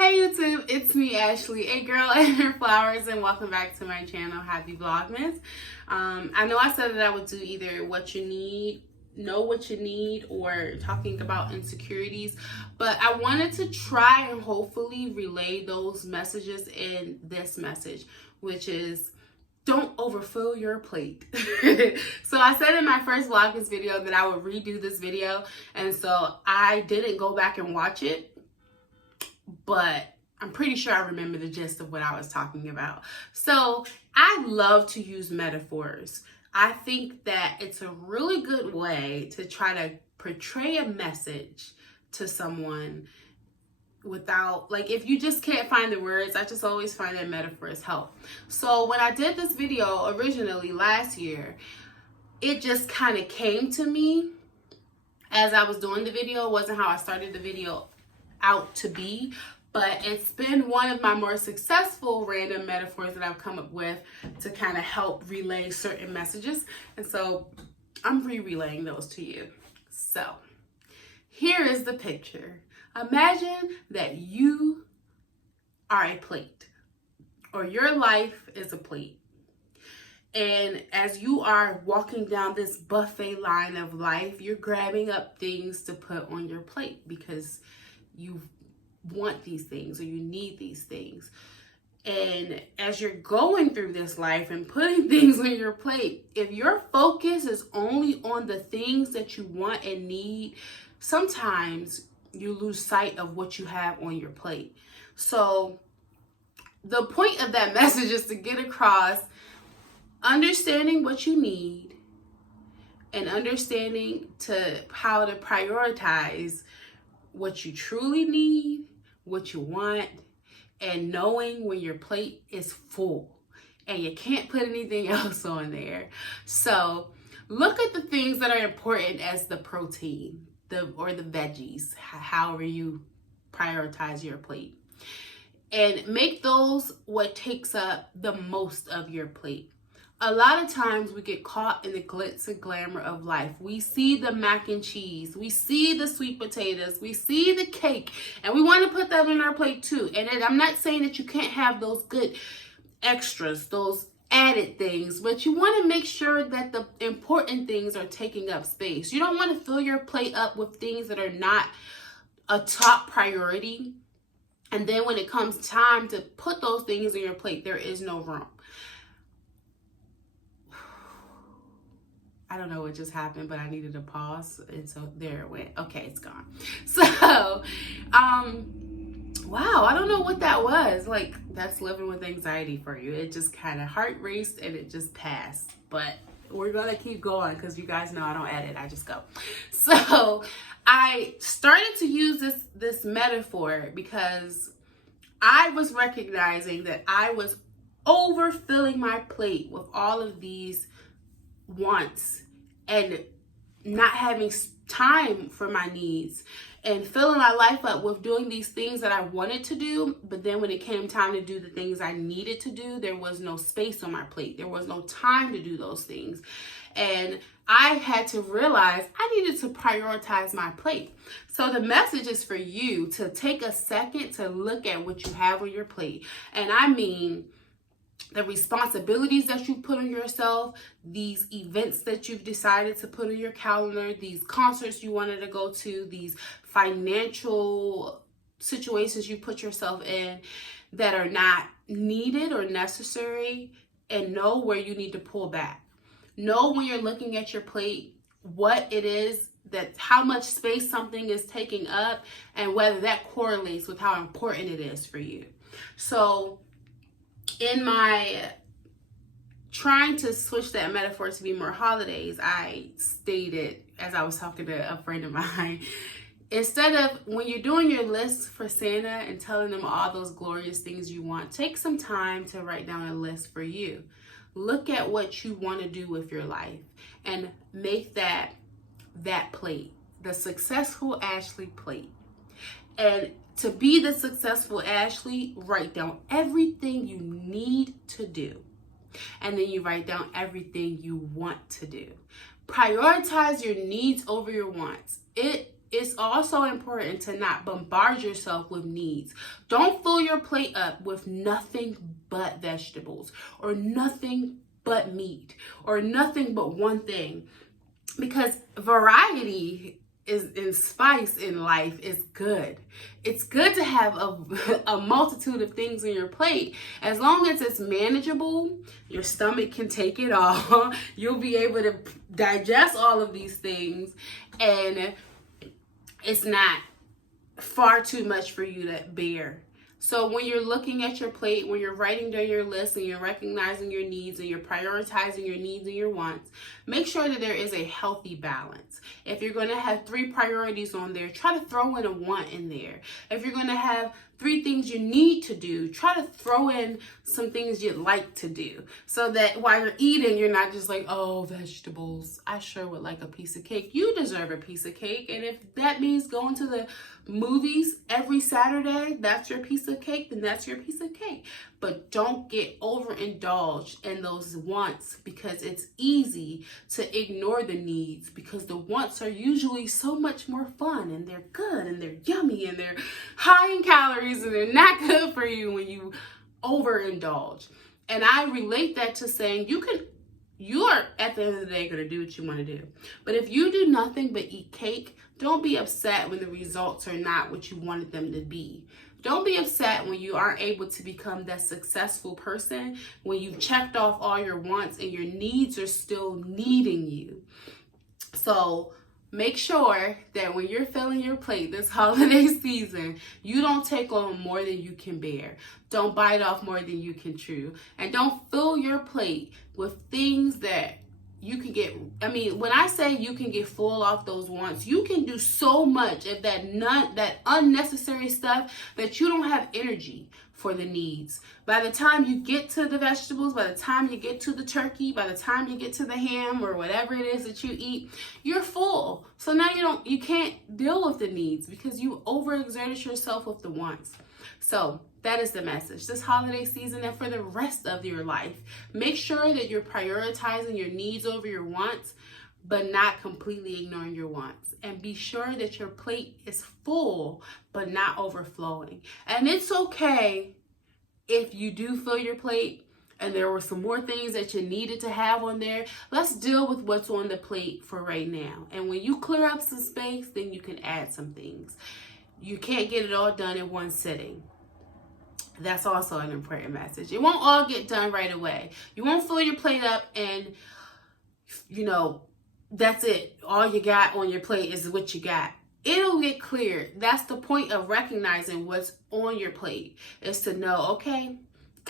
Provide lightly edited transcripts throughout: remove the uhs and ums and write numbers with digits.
Hey YouTube, it's me Ashley, a girl and her flowers, and welcome back to my channel. Happy Vlogmas. I know I said that I would do either what you need, know what you need, or talking about insecurities, but I wanted to try and hopefully relay those messages in this message, which is don't overfill your plate. So I said in my first Vlogmas video that I would redo this video, and so I didn't go back and watch it, but I'm pretty sure I remember the gist of what I was talking about. So I love to use metaphors. I think that it's a really good way to try to portray a message to someone without, like, if you just can't find the words, I just always find that metaphors help. So when I did this video originally last year, it just kind of came to me as I was doing the video. It wasn't how I started the video out to be, but it's been one of my more successful random metaphors that I've come up with to kind of help relay certain messages, and so I'm relaying those to you. So here is the picture. Imagine that you are a plate, or your life is a plate. And as you are walking down this buffet line of life, you're grabbing up things to put on your plate because you want these things or you need these things. And as you're going through this life and putting things on your plate, if your focus is only on the things that you want and need, sometimes you lose sight of what you have on your plate. So the point of that message is to get across understanding what you need and understanding how to prioritize what you truly need, what you want, and knowing when your plate is full and you can't put anything else on there. So look at the things that are important as the protein, or the veggies, however you prioritize your plate, and make those what takes up the most of your plate. A lot of times we get caught in the glitz and glamour of life. We see the mac and cheese, we see the sweet potatoes, we see the cake, and we want to put that on our plate too. And I'm not saying that you can't have those good extras, those added things, but you want to make sure that the important things are taking up space. You don't want to fill your plate up with things that are not a top priority, and then when it comes time to put those things on your plate, there is no room. I don't know what just happened, but I needed a pause, and so there it went. Okay, it's gone. So, wow, I don't know what that was. Like, that's living with anxiety for you. It just kind of heart raced and it just passed. But we're gonna keep going because you guys know I don't edit, I just go. So I started to use this metaphor because I was recognizing that I was overfilling my plate with all of these wants and not having time for my needs, and filling my life up with doing these things that I wanted to do, but then when it came time to do the things I needed to do, there was no space on my plate. There was no time to do those things. And I had to realize I needed to prioritize my plate. So the message is for you to take a second to look at what you have on your plate. And I mean the responsibilities that you put on yourself, these events that you've decided to put on your calendar, these concerts you wanted to go to, these financial situations you put yourself in that are not needed or necessary, and know where you need to pull back. Know when you're looking at your plate what it is, that how much space something is taking up, and whether that correlates with how important it is for you. So in my trying to switch that metaphor to be more holidays, I stated, as I was talking to a friend of mine, instead of when you're doing your list for Santa and telling them all those glorious things you want, take some time to write down a list for you. Look at what you want to do with your life and make that plate, the successful Ashley plate. And to be the successful Ashley, write down everything you need to do. And then you write down everything you want to do. Prioritize your needs over your wants. It it's also important to not bombard yourself with needs. Don't fill your plate up with nothing but vegetables or nothing but meat or nothing but one thing, because variety is in spice in life is good. It's good to have a multitude of things on your plate. As long as it's manageable, your stomach can take it all. You'll be able to digest all of these things, and it's not far too much for you to bear. So when you're looking at your plate, when you're writing down your list and you're recognizing your needs and you're prioritizing your needs and your wants, make sure that there is a healthy balance. If you're going to have 3 priorities on there, try to throw in a want in there. If you're going to have 3 things you need to do, try to throw in some things you'd like to do, so that while you're eating, you're not just like, oh, vegetables, I sure would like a piece of cake. You deserve a piece of cake. And if that means going to the movies every Saturday, that's your piece of cake, then that's your piece of cake. But don't get overindulged in those wants, because it's easy to ignore the needs, because the wants are usually so much more fun and they're good and they're yummy and they're high in calories and they're not good for you when you overindulge. And I relate that to saying you are at the end of the day going to do what you want to do. But if you do nothing but eat cake, don't be upset when the results are not what you wanted them to be. Don't be upset when you aren't able to become that successful person, when you've checked off all your wants and your needs are still needing you. So make sure that when you're filling your plate this holiday season, you don't take on more than you can bear. Don't bite off more than you can chew. And don't fill your plate with things that you can get. I mean, when I say you can get full off those wants, you can do so much of that unnecessary stuff that you don't have energy for the needs. By the time you get to the vegetables, by the time you get to the turkey, by the time you get to the ham or whatever it is that you eat, you're full. So now you can't deal with the needs because you overexerted yourself with the wants. So that is the message this holiday season and for the rest of your life. Make sure that you're prioritizing your needs over your wants, but not completely ignoring your wants. And be sure that your plate is full, but not overflowing. And it's okay if you do fill your plate and there were some more things that you needed to have on there. Let's deal with what's on the plate for right now. And when you clear up some space, then you can add some things. You can't get it all done in one sitting. That's also an important message. It won't all get done right away. You won't fill your plate up and, that's it. All you got on your plate is what you got. It'll get clear. That's the point of recognizing what's on your plate, is to know, okay,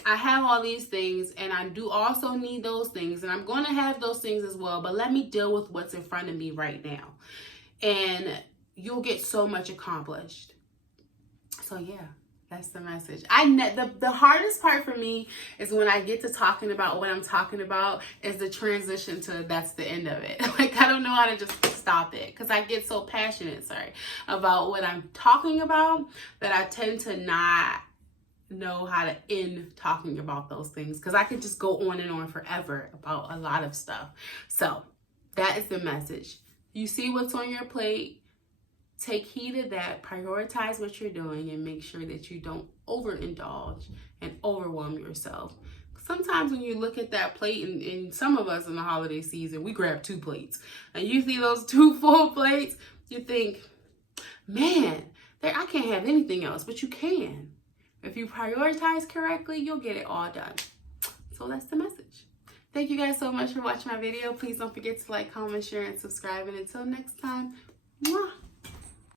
I have all these things and I do also need those things and I'm going to have those things as well, but let me deal with what's in front of me right now. And you'll get so much accomplished. So yeah. That's the message. The hardest part for me is when I get to talking about what I'm talking about is the transition to that's the end of it. Like, I don't know how to just stop it because I get so passionate, about what I'm talking about that I tend to not know how to end talking about those things because I could just go on and on forever about a lot of stuff. So that is the message. You see what's on your plate. Take heed of that, prioritize what you're doing, and make sure that you don't overindulge and overwhelm yourself. Sometimes when you look at that plate, and some of us in the holiday season, we grab 2 plates. And you see those 2 full plates, you think, man, I can't have anything else, but you can. If you prioritize correctly, you'll get it all done. So that's the message. Thank you guys so much for watching my video. Please don't forget to like, comment, share, and subscribe. And until next time, mwah.